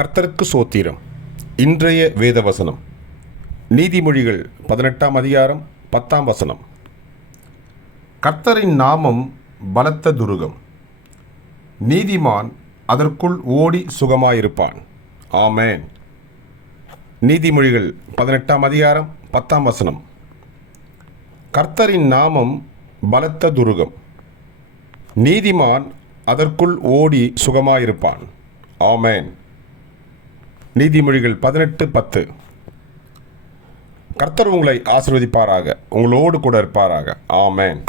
கர்த்தருக்கு சோத்திரம். இன்றைய வேத வசனம் நீதிமொழிகள் பதினெட்டாம் அதிகாரம் பத்தாம் வசனம். கர்த்தரின் நாமம் பலத்த துருகம். நீதிமான் அதற்குள் ஓடி சுகமாயிருப்பான். ஆமேன். நீதிமொழிகள் பதினெட்டாம் அதிகாரம் பத்தாம் வசனம். கர்த்தரின் நாமம் பலத்த துருகம். நீதிமான் அதற்குள் ஓடி சுகமாயிருப்பான். ஆமேன். நீதிமொழிகள் பதினெட்டு பத்து. கர்த்தர் உங்களை ஆசிர்வதிப்பாராக. உங்களோடு கூட இருப்பாராக. ஆமேன்.